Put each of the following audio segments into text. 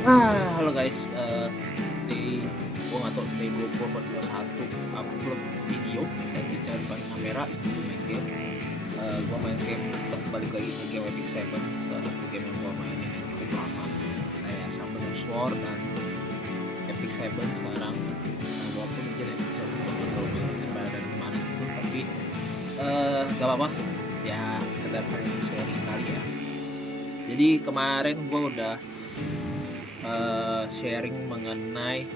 Halo guys, di gua nggak tahu day 20 atau 21 upload video dan bicara depan kamera sebelum main game. Gua main game balik lagi ke game Epic Seven, salah satu game yang gua mainin yang cukup lama kayak Summoner Sword dan Epic Seven sekarang. Walaupun mungkin Epic Seven gua nggak terlalu mainin dari kemarin itu, tapi nggak apa-apa ya, sekedar sharing kali ya. Jadi kemarin gua udah sharing mengenai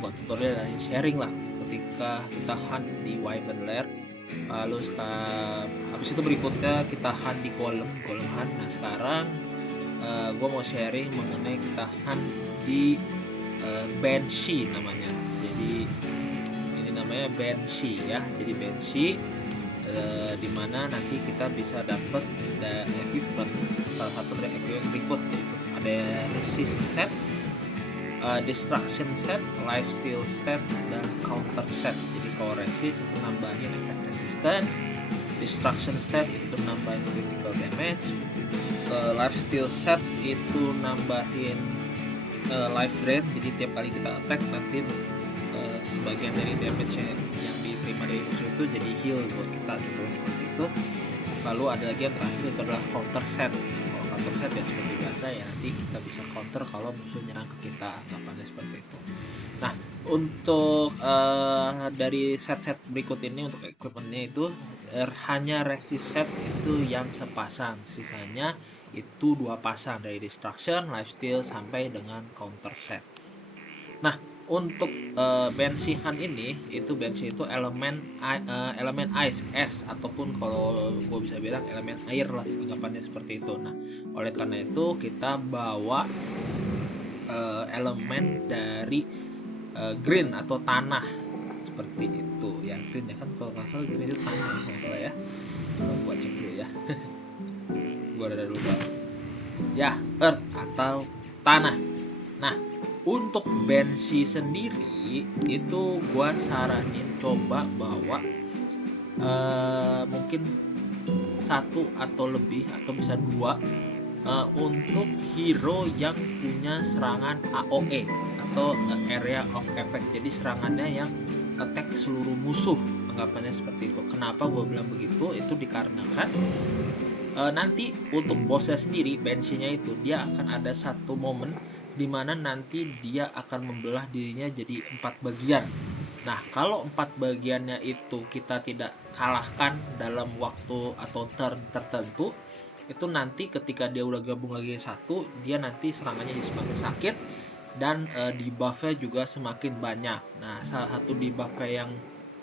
buat tutorial dan sharing lah ketika kita hunt di Wyvern Lair. Lalu habis itu berikutnya kita hunt di golem hunt. Nah sekarang gue mau sharing mengenai kita hunt di Banshee namanya. Jadi ini namanya Banshee ya. Jadi Banshee dimana nanti kita bisa dapat equipment, salah satu dari equipment berikut yaitu ada resist set, destruction set, lifesteal set, dan counter set. Jadi kalau resist itu nambahin efek resistance, destruction set itu nambahin critical damage, lifesteal set itu nambahin life drain. Jadi tiap kali kita attack nanti sebagian dari damage yang diterima dari musuh itu jadi heal buat kita gitu, seperti itu. Lalu ada lagi yang terakhir itu adalah counter set. Kalau counter set ya seperti biasa ya, nanti kita bisa counter kalau musuh nyerang ke kita, anggapannya seperti itu. Nah untuk dari set-set berikut ini untuk equipmentnya itu hanya resist set itu yang sepasang, sisanya itu 2 pasang dari destruction, lifesteal sampai dengan counter set. Nah untuk Banshee Hunt ini, itu Banshee itu elemen ice, es, ataupun kalau gue bisa bilang elemen air lah, anggapannya seperti itu. Nah oleh karena itu kita bawa elemen dari green atau tanah seperti itu ya. Green ya kan, kalau nggak salah green itu tanah kalau nggak salah ya. Gua cek dulu ya. Gua ada lupa ya, earth atau tanah. Nah untuk Banshee sendiri itu gua saranin coba bawa mungkin satu atau lebih atau bisa dua untuk hero yang punya serangan AOE atau area of effect. Jadi serangannya yang attack seluruh musuh, anggapannya seperti itu. Kenapa gue bilang begitu? Itu dikarenakan nanti untuk bosnya sendiri, Banshee-nya itu dia akan ada satu momen dimana nanti dia akan membelah dirinya jadi 4 bagian. Nah kalau 4 bagiannya itu kita tidak kalahkan dalam waktu atau turn tertentu, itu nanti ketika dia udah gabung lagi satu, dia nanti serangannya jadi semakin sakit dan debuff-nya juga semakin banyak. Nah salah satu debuff-nya yang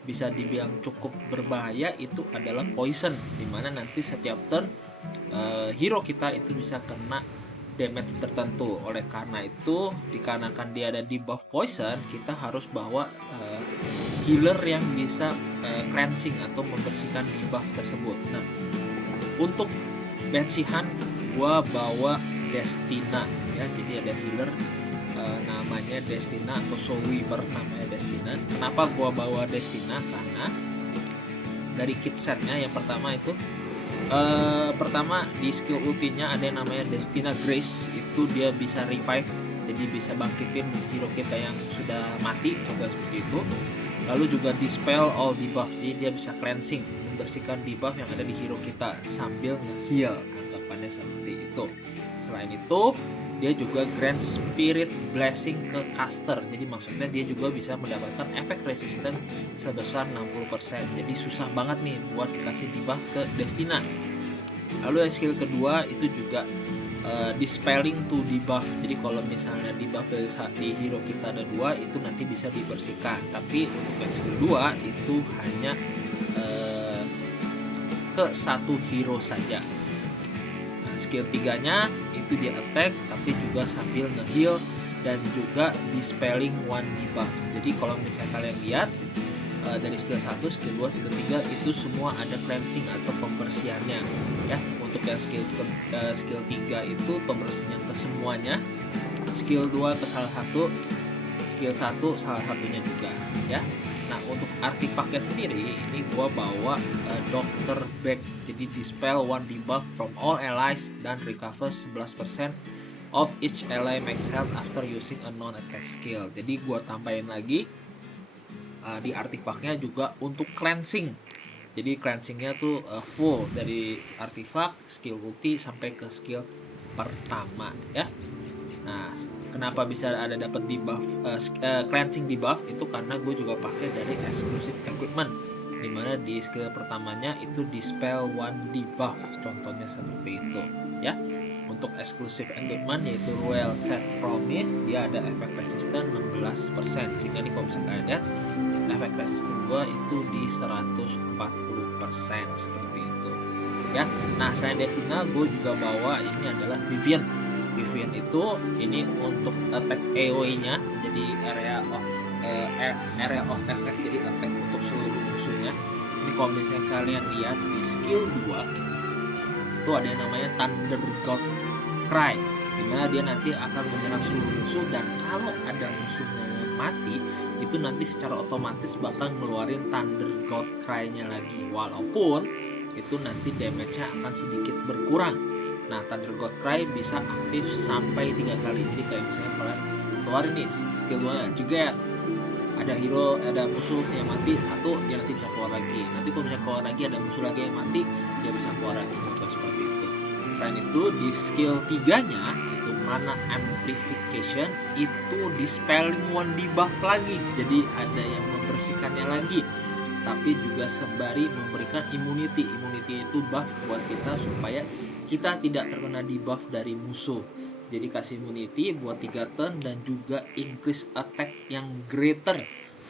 bisa dibilang cukup berbahaya itu adalah poison, dimana nanti setiap turn hero kita itu bisa kena damage tertentu. Oleh karena itu, dikarenakan dia ada debuff poison, kita harus bawa healer yang bisa cleansing atau membersihkan debuff tersebut. Nah untuk Banshee Hunt gua bawa Destina ya. Jadi ada healer namanya Destina atau Soul Weaver namanya Destina. Kenapa gua bawa Destina? Karena dari kit setnya yang pertama itu pertama di skill ultinya ada yang namanya Destina Grace. Itu dia bisa revive, jadi bisa bangkitin hero kita yang sudah mati, contoh seperti itu. Lalu juga dispel all debuff, jadi dia bisa cleansing, membersihkan debuff yang ada di hero kita sambil nge-heal, anggapannya seperti itu. Selain itu dia juga grant spirit blessing ke caster, jadi maksudnya dia juga bisa mendapatkan efek resisten sebesar 60%. Jadi susah banget nih buat dikasih debuff ke Destina. Lalu yang skill kedua itu juga dispelling to debuff. Jadi kalau misalnya debuff di hero kita ada 2, itu nanti bisa dibersihkan. Tapi untuk yang skill 2 itu hanya ke satu hero saja. Nah, skill 3-nya itu dia attack tapi juga sambil nge-heal dan juga dispelling one debuff. Jadi kalau misalnya kalian lihat dari skill 1, skill 2, skill 3 itu semua ada cleansing atau pembersihannya ya. Untuk yang skill 3 itu pembersihannya ke semuanya, skill 2 ke salah satu, skill 1 salah satunya juga ya. Nah untuk artifaknya sendiri ini gua bawa Doctor Bag. Jadi dispel one debuff from all allies dan recover 11% of each ally max health after using a non-attack skill. Jadi gua tambahin lagi di artifaknya juga untuk cleansing. Jadi cleansingnya tuh full dari artifak, skill ulti sampai ke skill pertama ya. Nah, kenapa bisa ada dapat debuff cleansing debuff itu karena gue juga pakai dari exclusive equipment, dimana di skill pertamanya itu dispel one debuff, contohnya seperti itu ya. Untuk exclusive equipment yaitu Royal Set Promise, dia ada efek resisten 16%, sehingga nih kalau misalkan ada efek resisten gue itu di 140% seperti itu ya. Nah, selain Destina gue juga bawa ini adalah Vivian itu ini untuk attack AoE nya, jadi area of effect, jadi attack untuk seluruh musuhnya. Ini kalau misalnya kalian lihat di skill 2 itu ada yang namanya Thunder God Cry, dimana dia nanti akan menyerang seluruh musuh, dan kalau ada musuhnya yang mati itu nanti secara otomatis bakal ngeluarin Thunder God Cry-nya lagi, walaupun itu nanti damage-nya akan sedikit berkurang. Nah, Thunder God Cry bisa aktif sampai 3 kali. Jadi kayak misalnya kalian keluarin nih skill 2 juga ada hero, ada musuh yang mati satu, dia nanti bisa keluar lagi. Nanti kalau misalnya keluar lagi ada musuh lagi yang mati, dia bisa keluar lagi, contoh seperti itu. Selain itu di skill 3-nya itu Mana Amplification, itu dispelling one debuff lagi. Jadi ada yang membersihkannya lagi, tapi juga sembari memberikan immunity. Immunity itu buff buat kita supaya kita tidak terkena debuff dari musuh. Jadi kasih immunity buat 3 turn, dan juga increase attack yang greater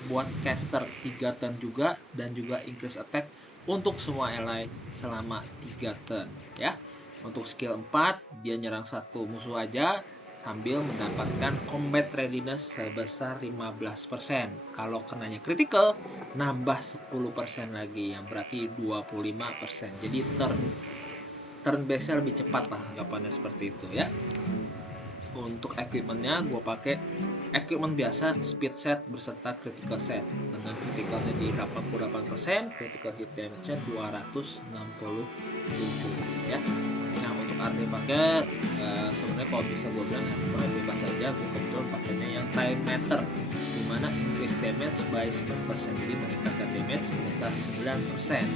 buat caster 3 turn juga, dan juga increase attack untuk semua ally selama 3 turn ya. Untuk skill 4 dia nyerang satu musuh aja sambil mendapatkan combat readiness sebesar 15%. Kalau kenanya critical nambah 10% lagi, yang berarti 25%. Jadi turn base-nya lebih cepat lah, anggapannya seperti itu ya. Untuk equipmentnya gue pakai equipment biasa speed set berserta critical set dengan criticalnya di 88%, critical hit damage-nya 267 ya. Nah, untuk artefaknya sebenarnya kalau bisa gue bilang artefaknya bebas saja. Gue kebetulan pakainya yang time meter, dimana increase damage by 9%, jadi meningkatkan damage sebesar 9%.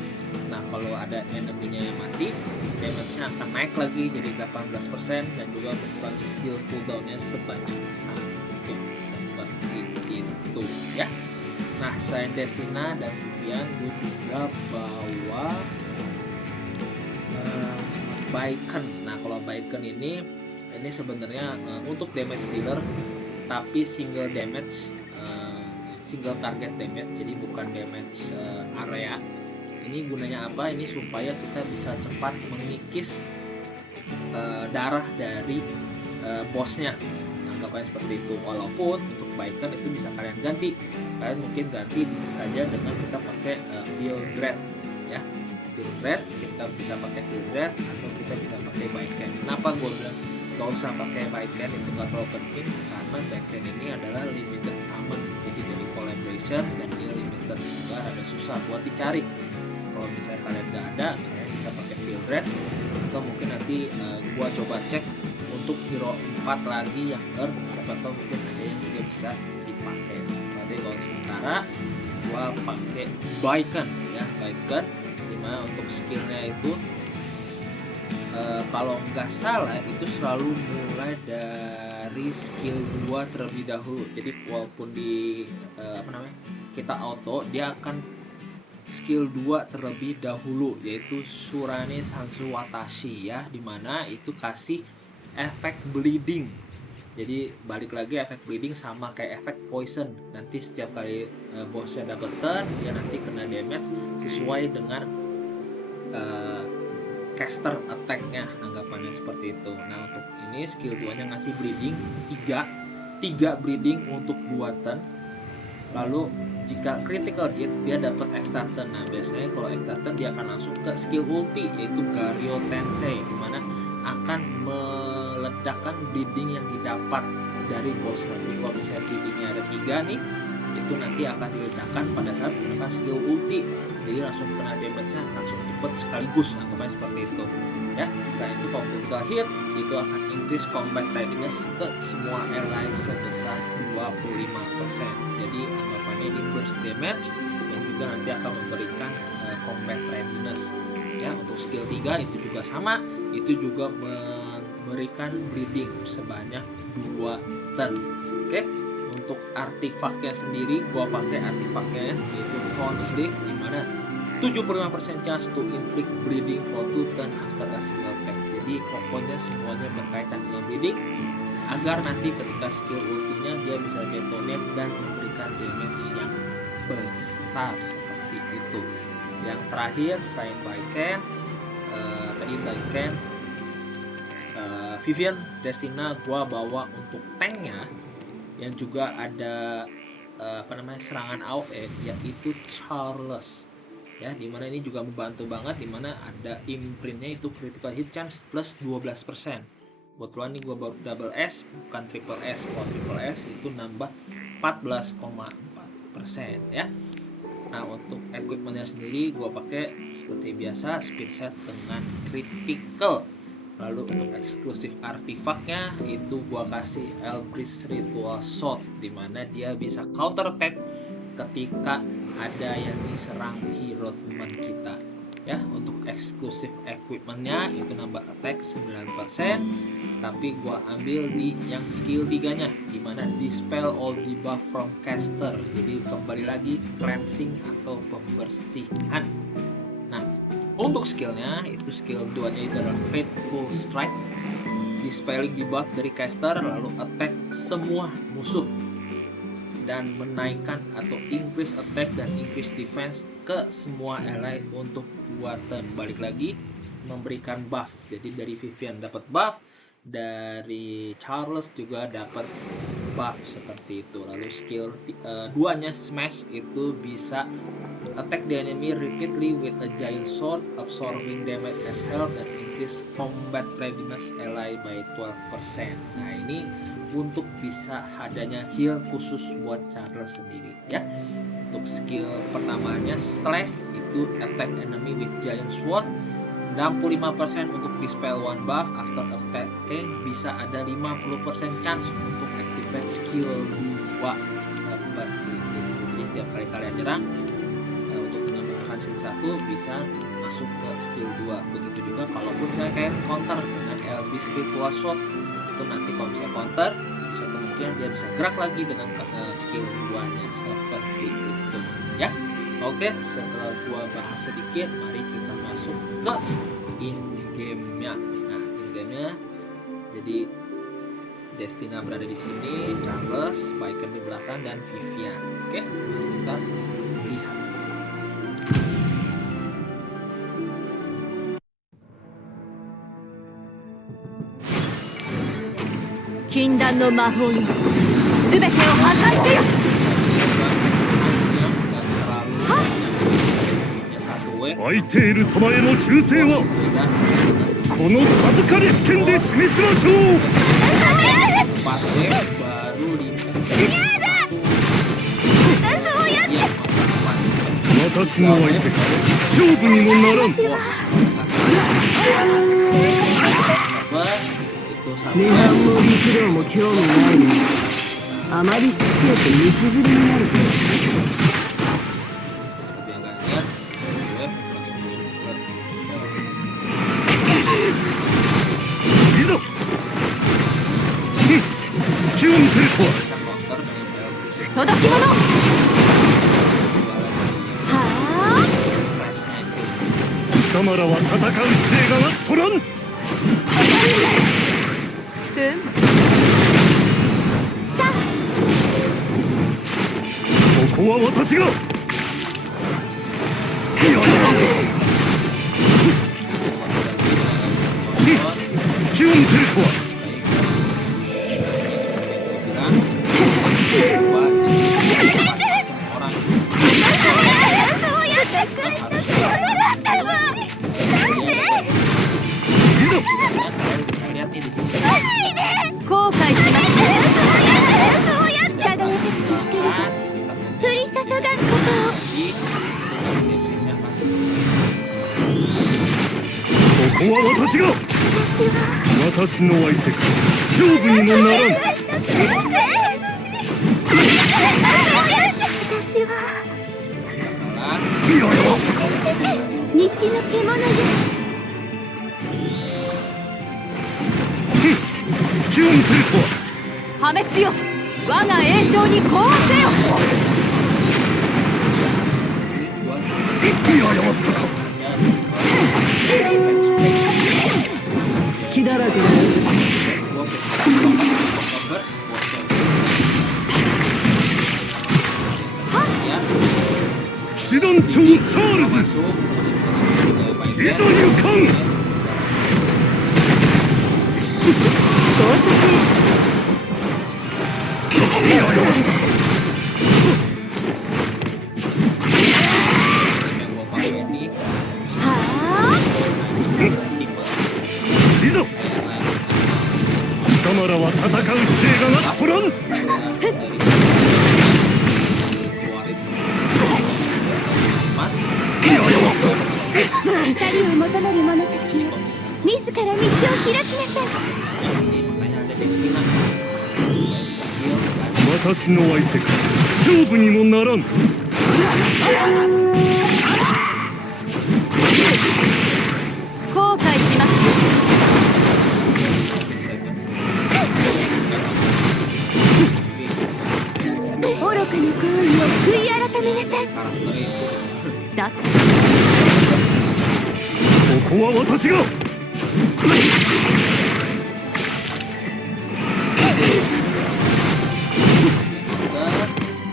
Nah, kalau ada enemy-nya yang mati, damage-nya akan naik lagi jadi 18%, dan juga mengurangi skill cooldown-nya sebanyak 1, seperti itu ya. Nah, selain Destina dan Vivian, gue juga bawa Baiken. Nah, kalau Baiken ini sebenarnya untuk damage dealer, tapi single target damage, jadi bukan damage area. Ini gunanya apa? Ini supaya kita bisa cepat mengikis darah dari bosnya, anggapnya seperti itu. Walaupun untuk Baiken itu bisa kalian ganti, kalian mungkin ganti saja dengan kita pakai Fieldred ya. Fieldred, kita bisa pakai Fieldred atau kita bisa pakai Baiken. Kenapa gue bilang gak usah pakai Baiken, itu gak terlalu penting, karena Baiken ini adalah limited summon, jadi dari collaboration, dan dia limited sehingga ada susah buat dicari. Kalau misalnya kalian gak ada, kalian bisa pakai Fieldred, atau mungkin nanti gua coba cek untuk hero 4 lagi yang earth, siapa tahu mungkin ada yang juga bisa dipakai. Tapi kalau sementara gua pakai Baiken ya, Baiken, dimana untuk skillnya itu kalau nggak salah itu selalu mulai dari skill 2 terlebih dahulu. Jadi walaupun di kita auto, dia akan skill 2 terlebih dahulu, yaitu Surane Sansu Watashi ya, dimana itu kasih efek bleeding. Jadi balik lagi efek bleeding sama kayak efek poison. Nanti setiap kali bosnya double turn, dia nanti kena damage sesuai dengan caster attack-nya, anggapannya seperti itu. Nah, untuk ini skill 2-nya ngasih bleeding 3 bleeding untuk 2 turn. Lalu jika critical hit dia dapat extra turn. Nah, biasanya kalau extra turn dia akan langsung ke skill ulti, yaitu Gario Tensei, dimana akan meledakkan bleeding yang didapat dari boss. Jadi kalau misalnya bleedingnya ada 3 nih, itu nanti akan diledakkan pada saat menggunakan skill ulti, jadi langsung kena damage-nya langsung cepet sekaligus, anggapnya seperti itu ya. Selain itu kalau critical hit itu akan increase combat readiness ke semua ally sebesar 25%, jadi anggapannya ini burst damage dan juga nanti akan memberikan combat readiness ya. Untuk skill 3 itu juga sama, itu juga memberikan bleeding sebanyak 2 turn. Oke, untuk artifaknya sendiri gua pakai artifaknya yaitu Crown Sleeve, dimana 75% chance to inflict bleeding for 2 turn after a single attack. Jadi pokoknya semuanya berkaitan dengan bleeding agar nanti ketika skill ultinya dia bisa detonate dan memberikan damage yang besar seperti itu. Yang terakhir selain Baiken, tadi Baiken, Vivian, Destina gua bawa untuk tanknya yang juga ada serangan AoE yaitu Charles ya, dimana ini juga membantu banget, dimana ada imprintnya itu critical hit chance plus 12%. Kebetulan nih gua baru double S bukan triple S. Kalau triple S itu nambah 14,4% ya. Nah, untuk equipmentnya sendiri gua pakai seperti biasa speed set dengan critical. Lalu untuk eksklusif artifaknya itu gua kasih Elbrist Ritual Sword, dimana dia bisa counter attack ketika ada yang diserang hero teman kita ya. Untuk eksklusif equipmentnya itu nambah attack 9%, tapi gua ambil di yang skill 3 nya, dimana dispel all debuff from caster, jadi kembali lagi cleansing atau pembersihan. Nah, untuk skillnya itu skill 2 nya itu adalah Faithful Strike, dispelling debuff dari caster lalu attack semua musuh dan menaikkan atau increase attack dan increase defense ke semua ally untuk 2 turn. Balik lagi memberikan buff, jadi dari Vivian dapat buff, dari Charles juga dapat buff seperti itu. Lalu skill 2 nya Smash itu bisa attack the enemy repeatedly with a giant sword, absorbing damage as health dan increase combat readiness ally by 12%. Nah, ini untuk bisa adanya heal khusus buat Charles sendiri ya. Untuk skill pertamanya Slash itu attack enemy with giant sword, 65% untuk dispel one buff after attacking, bisa ada 50% chance untuk activate skill 2 seperti itu. Jadi tiap kali kalian nyerang untuk menggunakan skill 1 bisa masuk ke skill 2. Begitu juga kalaupun misalnya kalian counter dengan Elbrist Ritual Sword, itu nanti kalau misalnya counter bisa kemungkinan dia bisa gerak lagi dengan skill 2 nya seperti itu ya. Oke, setelah gua bahas sedikit, mari kita masuk ke in game-nya. Nah, in game-nya jadi Destina berada di sini, Charles, Baiken di belakang dan Vivian. Oke, mari kita lihat. 禁断の魔法よ、すべてを破壊せよ。アイテール様への忠誠はこの授かり試験で示しましょう。私の相手か勝負にもならん。涅槃も陸道も興味ないのにあまりしつけると道連れになるぞ。いざ隙を見せるとは届き物。はあ、貴様らは戦う姿勢がなっとらん。ここは私が隙を見せるとは後悔します。私が私の相手か勝負にもならん。私は Salah. いやいや西の獣よ。隙を見せるとは。破滅よ、我が栄翔に呼応せよ。 Ini gua いややったか。 隙だらけだよ。 gua October ya 騎士団長チャールズ masuk いざ行かん。高速栄翔。いややったか。 yang gua pakai ini はあ。 tipe いざ 貴様らは戦う姿勢がなっとらん。 dari keluarin いややったか。光を求める者たちよ。自ら道を開きなさい。 makanya ada Destina 私の相手か勝負にもならん。後悔しますよ。愚かな行為を悔い改めなさい。 karakter itu さここは私が。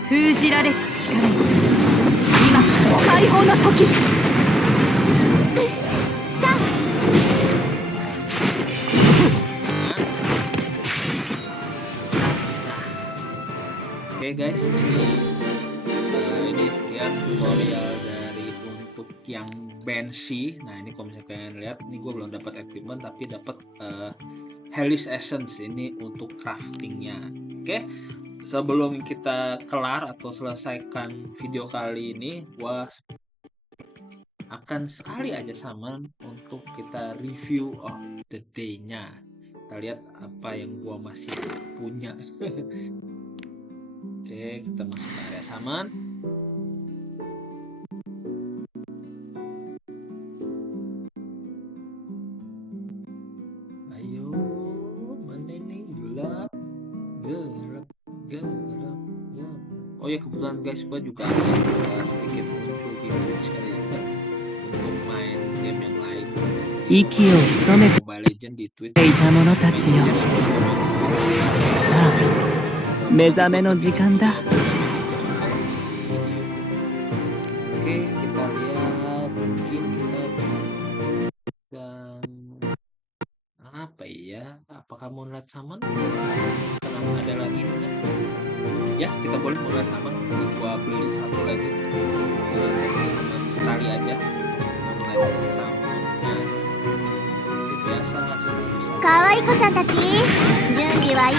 封じられし力よ、今解放の時。 Oke guys, ini sekian tutorial dari untuk yang Banshee. Nah ini kalau misalnya kalian lihat, ini gue belum dapat equipment tapi dapat Hellish Essence ini untuk craftingnya. Oke, sebelum kita kelar atau selesaikan video kali ini, gue akan sekali aja summon untuk kita review of the day-nya. Kita lihat apa yang gue masih punya. Oke, kita masuk ke area summon. Ayo, mana nih gelap, gelap, gelap, gelap. Oh ya kebetulan guys, gua juga ada sedikit muncul di Twitch kali ya untuk main game yang lain. 息を潜めて Mobile Legends di Twitch. いた者たちよ。 Just さあ、目覚めの時間だ。 Oke, kita lihat mungkin kita bisa apa ya? Apakah Moonlight Summon? Karena ada lagi nih kan? Ya, kita boleh Moonlight Summon. Jadi gua beli satu lagi. Summon sekali aja. Moonlight Summonnya. Seperti biasa selalu sama. 可愛い子ちゃんたち、準備はいい？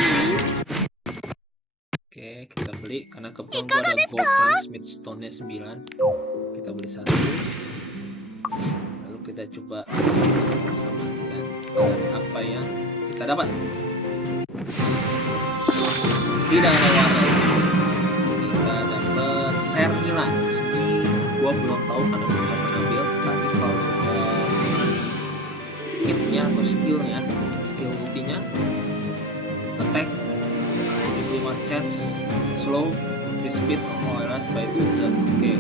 Oke, kita beli karena kebetulan gua ada Gold Transmit Stone-nya 9. Kita beli satu. Lalu kita coba sama dan apa yang kita dapat. Tidak ada warna. Kita dapat Pernilla. Ini gua belum tahu karena belum pernah ambil, tapi kalau dari kitnya atau skillnya, skill ultinya, attack 75 chance, slow, increase speed of oilers by 2 jam. Oke,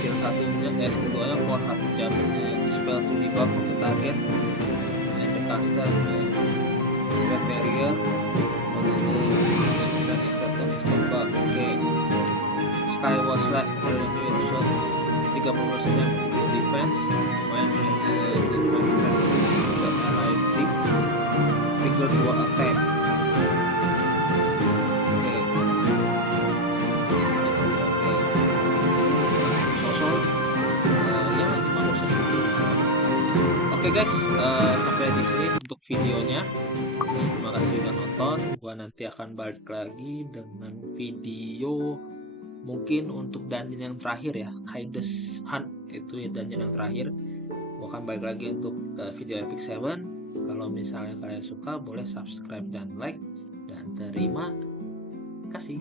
skill satunya, skill 2 nya for 1 jam, dispel to debuff of the target, and the caster, red barrier, dan instant buff. Oke, skyward slash element with shot 30% yang increase defense when trigger 2 attack. Oke guys, sampai di sini untuk videonya. Terima kasih sudah nonton. Gua nanti akan balik lagi dengan video mungkin untuk dungeon yang terakhir ya, Kaides Hunt, itu ya dungeon yang terakhir. Gua akan balik lagi untuk video Epic 7. Kalau misalnya kalian suka boleh subscribe dan like, dan terima kasih.